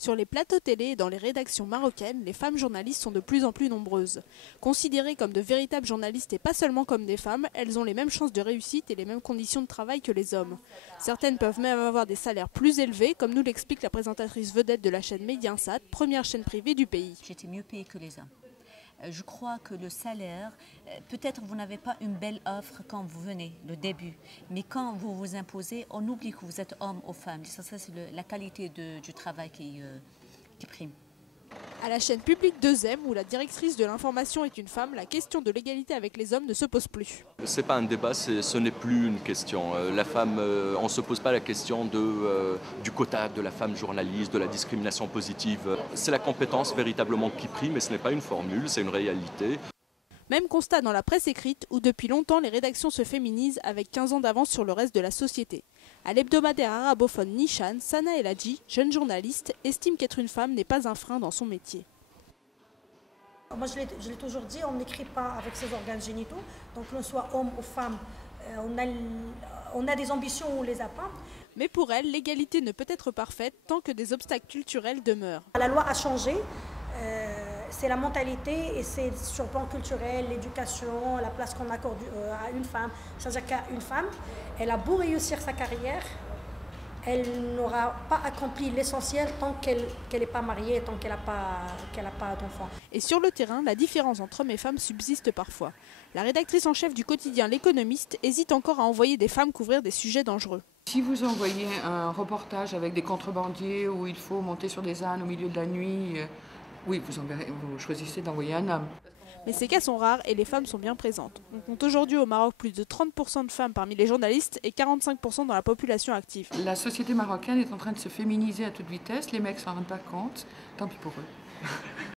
Sur les plateaux télé et dans les rédactions marocaines, les femmes journalistes sont de plus en plus nombreuses. Considérées comme de véritables journalistes et pas seulement comme des femmes, elles ont les mêmes chances de réussite et les mêmes conditions de travail que les hommes. Certaines peuvent même avoir des salaires plus élevés, comme nous l'explique la présentatrice vedette de la chaîne Mediansat, première chaîne privée du pays. J'étais mieux payée que les hommes. Je crois que le salaire, peut-être vous n'avez pas une belle offre quand vous venez, le début, mais quand vous vous imposez, on oublie que vous êtes homme ou femme. Ça c'est la qualité du travail qui prime. À la chaîne publique 2M, où la directrice de l'information est une femme, la question de l'égalité avec les hommes ne se pose plus. Ce n'est pas un débat, ce n'est plus une question. La femme, on ne se pose pas la question du quota de la femme journaliste, de la discrimination positive. C'est la compétence véritablement qui prime, mais ce n'est pas une formule, c'est une réalité. Même constat dans la presse écrite, où depuis longtemps les rédactions se féminisent avec 15 ans d'avance sur le reste de la société. À l'hebdomadaire arabophone Nishan, Sana El Hadji, jeune journaliste, estime qu'être une femme n'est pas un frein dans son métier. Moi je l'ai toujours dit, on n'écrit pas avec ses organes génitaux, donc qu'on soit homme ou femme, on a des ambitions ou on ne les a pas. Mais pour elle, l'égalité ne peut être parfaite tant que des obstacles culturels demeurent. La loi a changé. C'est la mentalité et c'est sur le plan culturel, l'éducation, la place qu'on accorde à une femme. C'est-à-dire qu'une femme, elle a beau réussir sa carrière, elle n'aura pas accompli l'essentiel tant qu'elle n'est pas mariée, tant qu'elle n'a pas d'enfant. Et sur le terrain, la différence entre hommes et femmes subsiste parfois. La rédactrice en chef du quotidien L'Économiste hésite encore à envoyer des femmes couvrir des sujets dangereux. Si vous envoyez un reportage avec des contrebandiers où il faut monter sur des ânes au milieu de la nuit, oui, vous choisissez d'envoyer un homme. Mais ces cas sont rares et les femmes sont bien présentes. On compte aujourd'hui au Maroc plus de 30% de femmes parmi les journalistes et 45% dans la population active. La société marocaine est en train de se féminiser à toute vitesse, les mecs ne s'en rendent pas compte, tant pis pour eux.